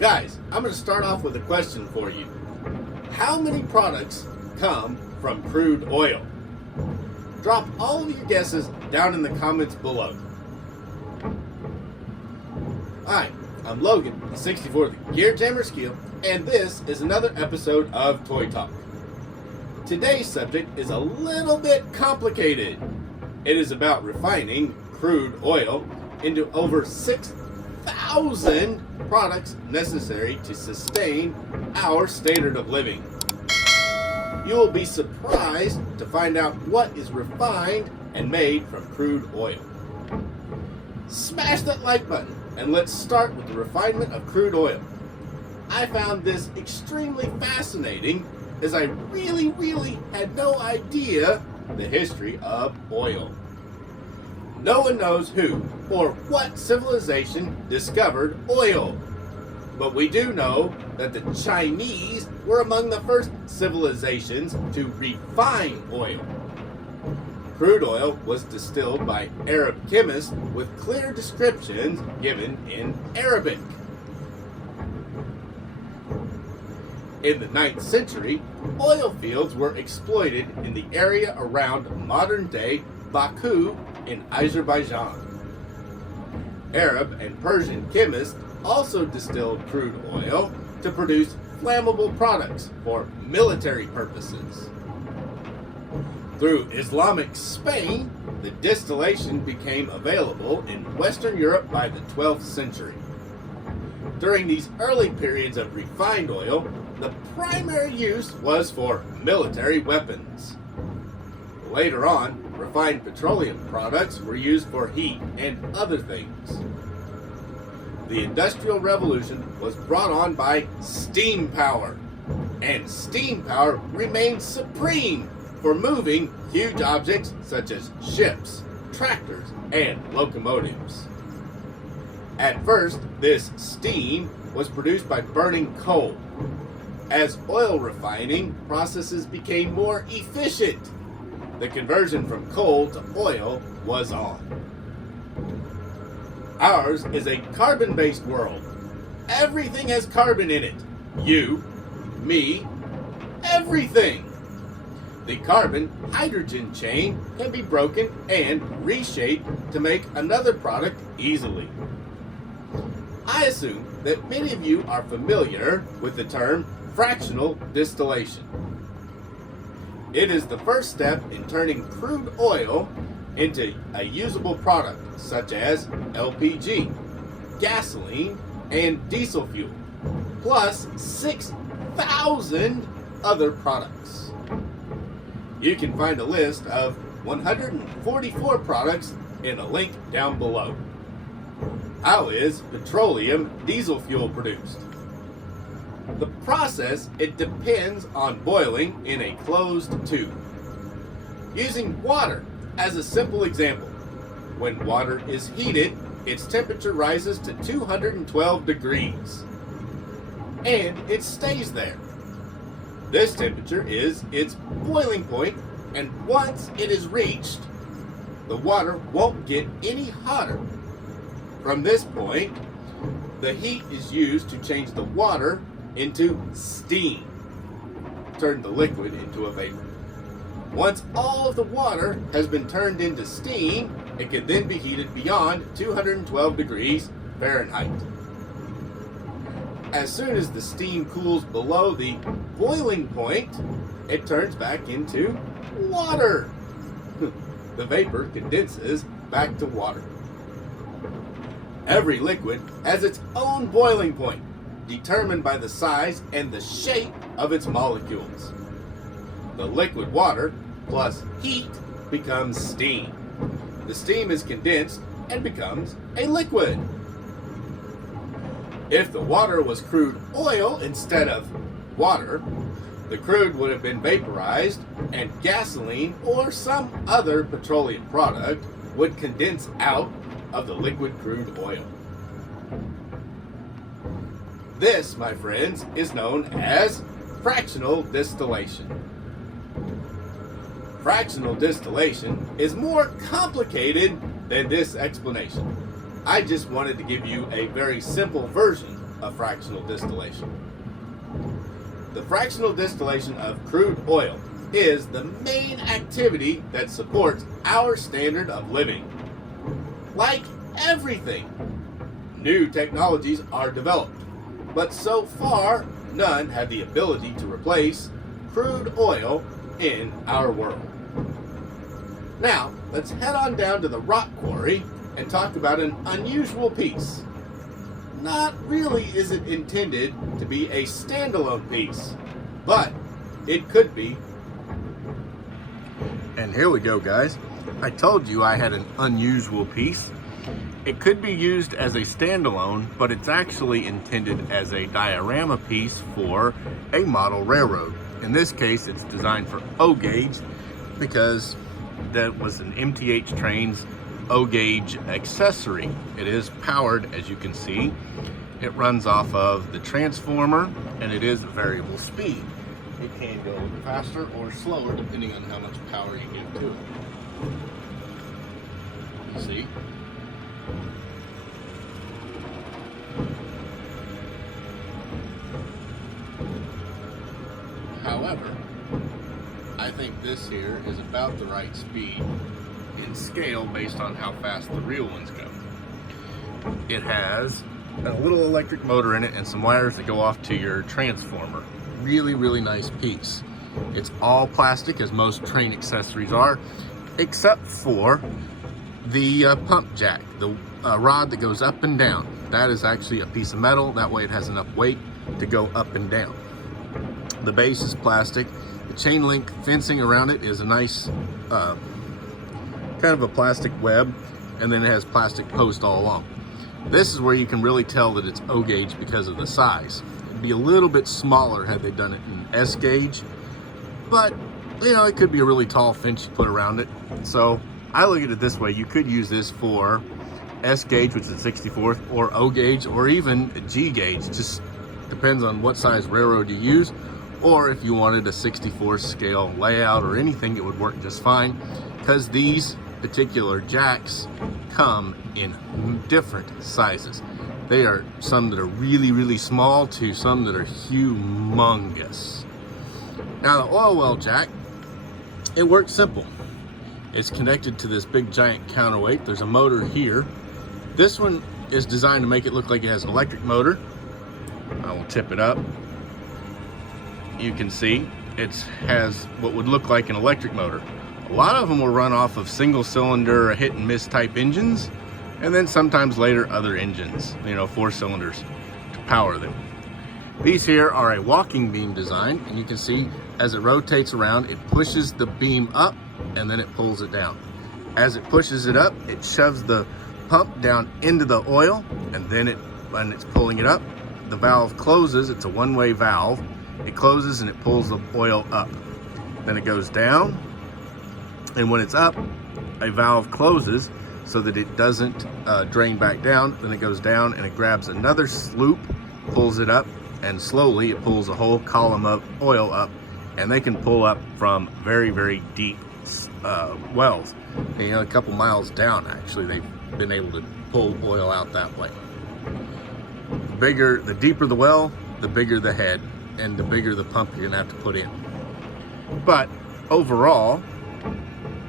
Guys, I'm going to start off with a question for you. How many products come from crude oil? Drop all of your guesses down in the comments below. Hi, I'm Logan, the 64th Georgetown Skeele, and this is another episode of Toy Talk. Today's subject is a little bit complicated. It is about refining crude oil into over 6,000 products necessary to sustain our standard of living. You will be surprised to find out what is refined and made from crude oil. Smash that like button and let's start with the refinement of crude oil. I found this extremely fascinating as I really had no idea the history of oil. No one knows who or what civilization discovered oil, but we do know that the Chinese were among the first civilizations to refine oil. Crude oil was distilled by Arab chemists with clear descriptions given in Arabic. In the 9th century, oil fields were exploited in the area around modern-day Baku in Azerbaijan. Arab and Persian chemists also distilled crude oil to produce flammable products for military purposes. Through Islamic Spain, the distillation became available in Western Europe by the 12th century. During these early periods of refined oil, the primary use was for military weapons. Later on, refined petroleum products were used for heat and other things. The Industrial Revolution was brought on by steam power, and steam power remained supreme for moving huge objects such as ships, tractors, and locomotives. At first, this steam was produced by burning coal. As oil refining processes became more efficient, the conversion from coal to oil was on. Ours is a carbon-based world. Everything has carbon in it. You, me, everything. The carbon-hydrogen chain can be broken and reshaped to make another product easily. I assume that many of you are familiar with the term fractional distillation. It is the first step in turning crude oil into a usable product such as LPG, gasoline, and diesel fuel, plus 6,000 other products. You can find a list of 144 products in a link down below. How is petroleum diesel fuel produced? The process, it depends on boiling in a closed tube. Using water as a simple example, when water is heated, its temperature rises to 212 degrees, and it stays there. This temperature is its boiling point, and once it is reached, the water won't get any hotter. From this point, the heat is used to change the water into steam, turn the liquid into a vapor. Once all of the water has been turned into steam, it can then be heated beyond 212 degrees Fahrenheit. As soon as the steam cools below the boiling point, it turns back into water. The vapor condenses back to water. Every liquid has its own boiling point, determined by the size and the shape of its molecules. The liquid water plus heat becomes steam. The steam is condensed and becomes a liquid. If the water was crude oil instead of water, the crude would have been vaporized and gasoline or some other petroleum product would condense out of the liquid crude oil. This, my friends, is known as fractional distillation. Fractional distillation is more complicated than this explanation. I just wanted to give you a very simple version of fractional distillation. The fractional distillation of crude oil is the main activity that supports our standard of living. Like everything, new technologies are developed, but so far none have the ability to replace crude oil in our world. Now, let's head on down to the rock quarry and talk about an unusual piece. Not really is it intended to be a standalone piece, but it could be. And here we go, guys. I told you I had an unusual piece. It could be used as a standalone, but it's actually intended as a diorama piece for a model railroad. In this case, it's designed for O-gauge because that was an MTH Trains O-gauge accessory. It is powered, as you can see. It runs off of the transformer, and it is variable speed. It can go faster or slower depending on how much power you give to it. You see? However, I think this here is about the right speed in scale based on how fast the real ones go. It has a little electric motor in it and some wires that go off to your transformer. Really, really nice piece. It's all plastic, as most train accessories are, except for the pump jack, the rod that goes up and down. That is actually a piece of metal. That way it has enough weight to go up and down. The base is plastic. The chain link fencing around it is a nice kind of a plastic web, and then it has plastic post all along. This is where you can really tell that it's O-gauge because of the size. It'd be a little bit smaller had they done it in S-gauge, but you know, it could be a really tall fence you put around it. So I look at it this way: you could use this for S-gauge, which is 64th, or O-gauge, or even G-gauge. Just depends on what size railroad you use, or if you wanted a 64th scale layout or anything, it would work just fine, because these particular jacks come in different sizes. They are some that are really, really small to some that are humongous. Now the oil well jack, it works simple. It's connected to this big giant counterweight. There's a motor here. This one is designed to make it look like it has an electric motor. I will tip it up. You can see it has what would look like an electric motor. A lot of them will run off of single cylinder hit and miss type engines, and then sometimes later other engines, you know, 4 cylinders to power them. These here are a walking beam design, and you can see as it rotates around, it pushes the beam up and then it pulls it down. As it pushes it up, it shoves the pump down into the oil, and then when it's pulling it up, the valve closes. It's a one-way valve. It closes and it pulls the oil up. Then it goes down, and when it's up, a valve closes so that it doesn't drain back down. Then it goes down and it grabs another sloop, pulls it up, and slowly it pulls a whole column of oil up. And they can pull up from very, very deep wells. You know, a couple miles down, actually, they've been able to pull oil out that way. The deeper the well, the bigger the head, and the bigger the pump you're gonna have to put in. But overall,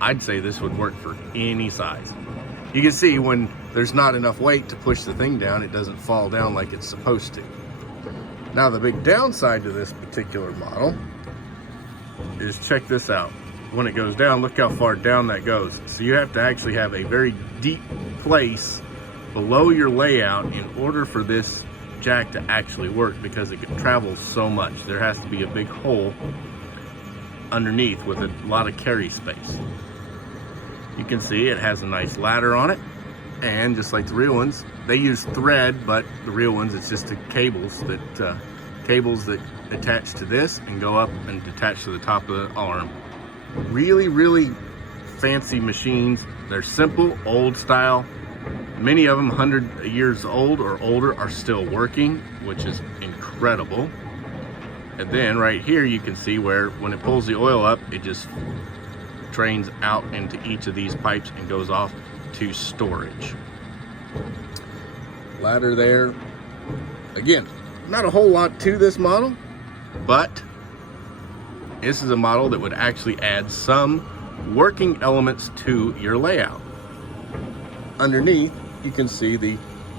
I'd say this would work for any size. You can see when there's not enough weight to push the thing down, it doesn't fall down like it's supposed to. Now the big downside to this particular model is, check this out. When it goes down, look how far down that goes. So you have to actually have a very deep place below your layout in order for this jack to actually work, because it can travel so much. There has to be a big hole underneath with a lot of carry space. You can see it has a nice ladder on it, and just like the real ones, they use thread, but the real ones, it's just the cables that attach to this and go up and attach to the top of the arm. Really, really fancy machines. They're simple, old style. Many of them 100 years old or older are still working, which is incredible. And then right here you can see where when it pulls the oil up, it just drains out into each of these pipes and goes off to storage. Ladder there. Again, not a whole lot to this model, but this is a model that would actually add some working elements to your layout. Underneath, you can see the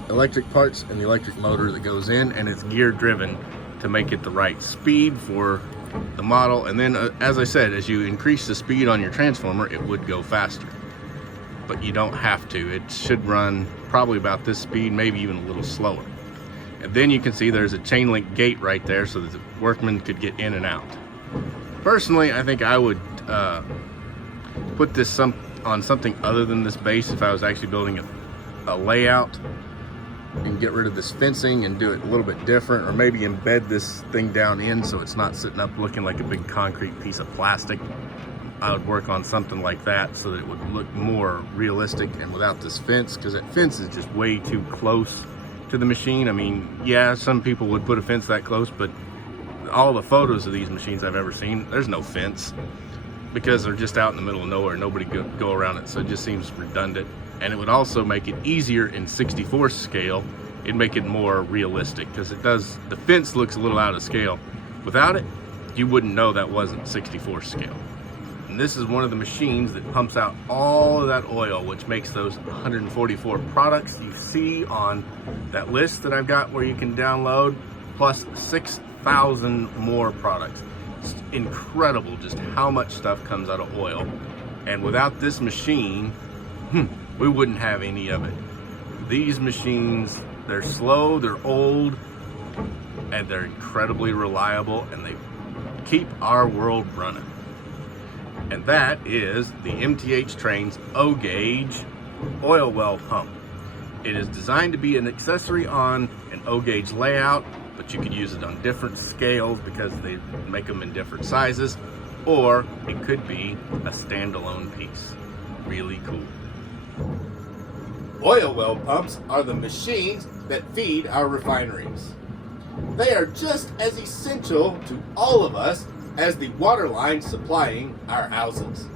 electric parts and the electric motor that goes in, and it's gear driven to make it the right speed for the model. And then as I said, as you increase the speed on your transformer, it would go faster, but you don't have to. It should run probably about this speed, maybe even a little slower. And then you can see there's a chain link gate right there so that the workman could get in and out. Personally, I think I would put this on something other than this base if I was actually building a layout, and get rid of this fencing and do it a little bit different, or maybe embed this thing down in so it's not sitting up looking like a big concrete piece of plastic. I would work on something like that so that it would look more realistic and without this fence, because that fence is just way too close to the machine. I mean, yeah, some people would put a fence that close, but all the photos of these machines I've ever seen, there's no fence because they're just out in the middle of nowhere. Nobody go around it, so it just seems redundant. And it would also make it easier in 64 scale. It'd make it more realistic, because the fence looks a little out of scale. Without it, you wouldn't know that wasn't 64 scale. And this is one of the machines that pumps out all of that oil, which makes those 144 products you see on that list that I've got where you can download, plus 6,000 more products. It's incredible just how much stuff comes out of oil. And without this machine, we wouldn't have any of it. These machines, they're slow, they're old, and they're incredibly reliable, and they keep our world running. And that is the MTH Trains O-Gauge oil well pump. It is designed to be an accessory on an O-Gauge layout, but you could use it on different scales because they make them in different sizes, or it could be a standalone piece. Really cool. Oil well pumps are the machines that feed our refineries. They are just as essential to all of us as the water line supplying our houses.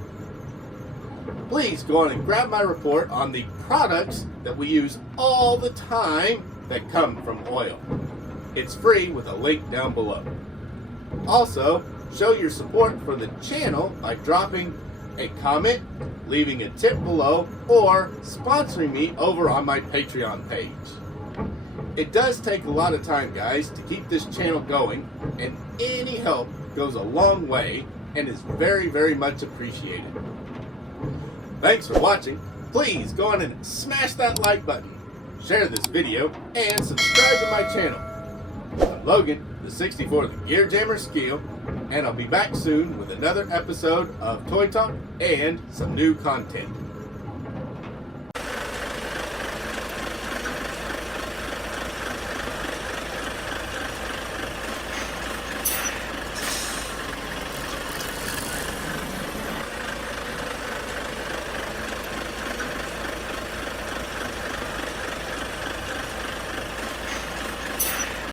Please go on and grab my report on the products that we use all the time that come from oil. It's free with a link down below. Also, show your support for the channel by dropping a comment, leaving a tip below, or sponsoring me over on my Patreon page. It does take a lot of time, guys, to keep this channel going, and any help goes a long way and is very, very much appreciated. Thanks for watching. Please go on and smash that like button, share this video, and subscribe to my channel. I'm Logan, the 64th Gear Jammer Skeele, and I'll be back soon with another episode of Toy Talk and some new content.